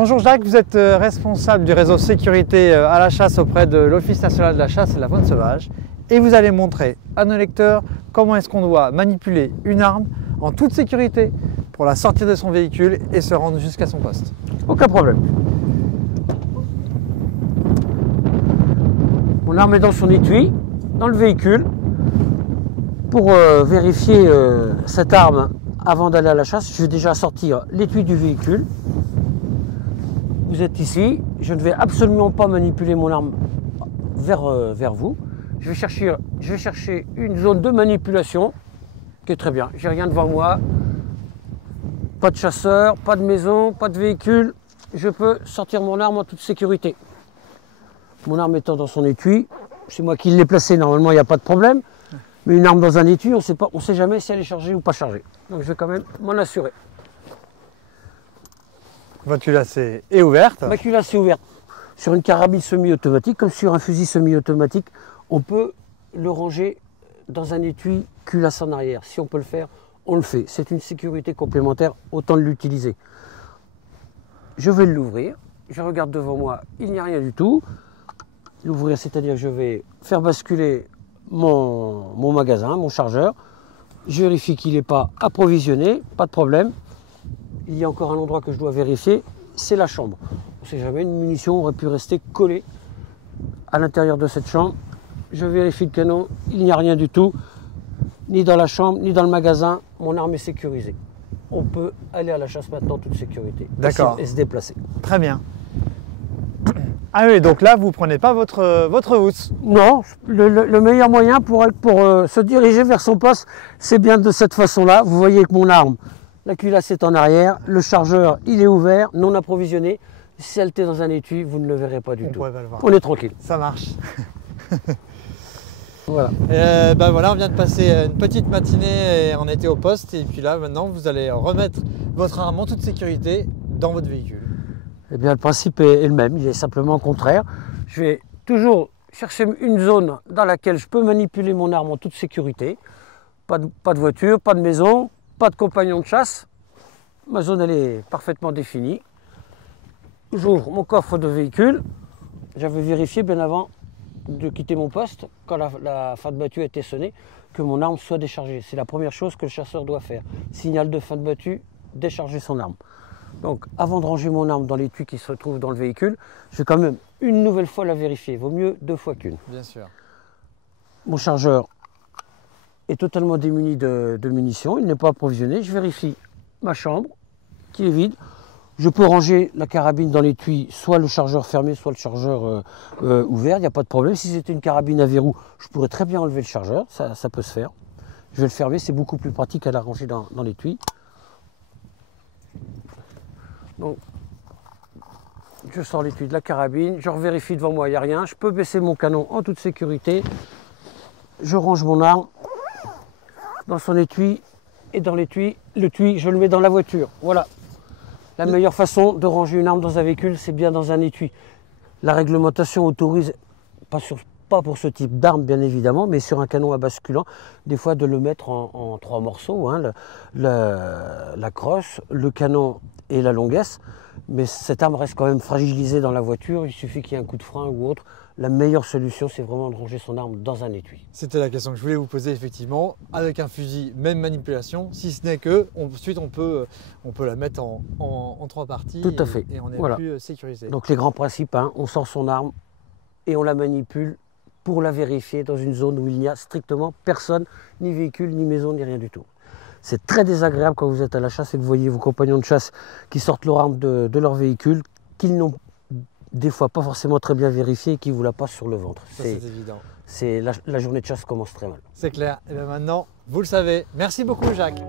Bonjour Jacques, vous êtes responsable du réseau sécurité à la chasse auprès de l'Office national de la chasse et de la faune sauvage et vous allez montrer à nos lecteurs comment est-ce qu'on doit manipuler une arme en toute sécurité pour la sortir de son véhicule et se rendre jusqu'à son poste. Aucun problème. Mon arme est dans son étui, dans le véhicule. Pour vérifier cette arme avant d'aller à la chasse, je vais déjà sortir l'étui du véhicule. Vous êtes ici, je ne vais absolument pas manipuler mon arme vers vous. Je vais chercher une zone de manipulation qui est très bien. J'ai rien devant moi, pas de chasseur, pas de maison, pas de véhicule. Je peux sortir mon arme en toute sécurité. Mon arme étant dans son étui, c'est moi qui l'ai placée, normalement il n'y a pas de problème. Mais une arme dans un étui, on ne sait jamais si elle est chargée ou pas chargée. Donc je vais quand même m'en assurer. Votre culasse est ouverte. Ma culasse est ouverte. Sur une carabine semi-automatique, comme sur un fusil semi-automatique, on peut le ranger dans un étui culasse en arrière. Si on peut le faire, on le fait. C'est une sécurité complémentaire, autant l'utiliser. Je vais l'ouvrir. Je regarde devant moi, il n'y a rien du tout. L'ouvrir, c'est-à-dire que je vais faire basculer mon magasin, mon chargeur. Je vérifie qu'il n'est pas approvisionné, pas de problème. Il y a encore un endroit que je dois vérifier, c'est la chambre. On ne sait jamais, une munition aurait pu rester collée à l'intérieur de cette chambre. Je vérifie le canon, il n'y a rien du tout, ni dans la chambre, ni dans le magasin. Mon arme est sécurisée. On peut aller à la chasse maintenant en toute sécurité. D'accord. Et se déplacer. Très bien. Ah oui, donc là, vous ne prenez pas votre housse. Non, le meilleur moyen pour se diriger vers son poste, c'est bien de cette façon-là. Vous voyez que mon arme, la culasse est en arrière, le chargeur, il est ouvert, non approvisionné. Si elle était dans un étui, vous ne le verrez pas du tout. Pas le voir. On est tranquille. Ça marche. Voilà. Ben voilà, on vient de passer une petite matinée et on était au poste. Et puis là, maintenant, vous allez remettre votre arme en toute sécurité dans votre véhicule. Eh bien, le principe est le même, il est simplement contraire. Je vais toujours chercher une zone dans laquelle je peux manipuler mon arme en toute sécurité. Pas de voiture, pas de maison, pas de compagnon de chasse. Ma zone, elle est parfaitement définie. J'ouvre mon coffre de véhicule. J'avais vérifié bien avant de quitter mon poste, quand la fin de battue a été sonnée, que mon arme soit déchargée. C'est la première chose que le chasseur doit faire. Signal de fin de battue, décharger son arme. Donc, avant de ranger mon arme dans l'étui qui se trouve dans le véhicule, je vais quand même une nouvelle fois la vérifier. Vaut mieux 2 fois qu'une. Bien sûr. Mon chargeur est totalement démuni de munitions. Il n'est pas approvisionné. Je vérifie ma chambre, qui est vide. Je peux ranger la carabine dans l'étui, soit le chargeur fermé, soit le chargeur ouvert. Il n'y a pas de problème. Si c'était une carabine à verrou, je pourrais très bien enlever le chargeur. Ça peut se faire. Je vais le fermer. C'est beaucoup plus pratique à la ranger dans l'étui. Donc, je sors l'étui de la carabine, je revérifie devant moi, il n'y a rien. Je peux baisser mon canon en toute sécurité. Je range mon arme dans son étui et dans l'étui. L'étui, je le mets dans la voiture. Voilà. La meilleure façon de ranger une arme dans un véhicule, c'est bien dans un étui. La réglementation autorise, pas pour ce type d'arme bien évidemment, mais sur un canon à basculant, des fois de le mettre en 3 morceaux, hein, la crosse, le canon et la longuesse, mais cette arme reste quand même fragilisée dans la voiture, il suffit qu'il y ait un coup de frein ou autre. La meilleure solution, c'est vraiment de ranger son arme dans un étui. C'était la question que je voulais vous poser effectivement. Avec un fusil, même manipulation, si ce n'est que ensuite on peut la mettre en 3 parties. Tout à fait. Et on est voilà. plus sécurisé. Donc les grands principes, hein, on sort son arme et on la manipule pour la vérifier dans une zone où il n'y a strictement personne, ni véhicule, ni maison, ni rien du tout. C'est très désagréable quand vous êtes à la chasse et que vous voyez vos compagnons de chasse qui sortent leur arme de leur véhicule, qu'ils n'ont des fois pas forcément très bien vérifié et qui vous la passent sur le ventre. C'est évident. La journée de chasse commence très mal. C'est clair. Et bien maintenant, vous le savez. Merci beaucoup Jacques.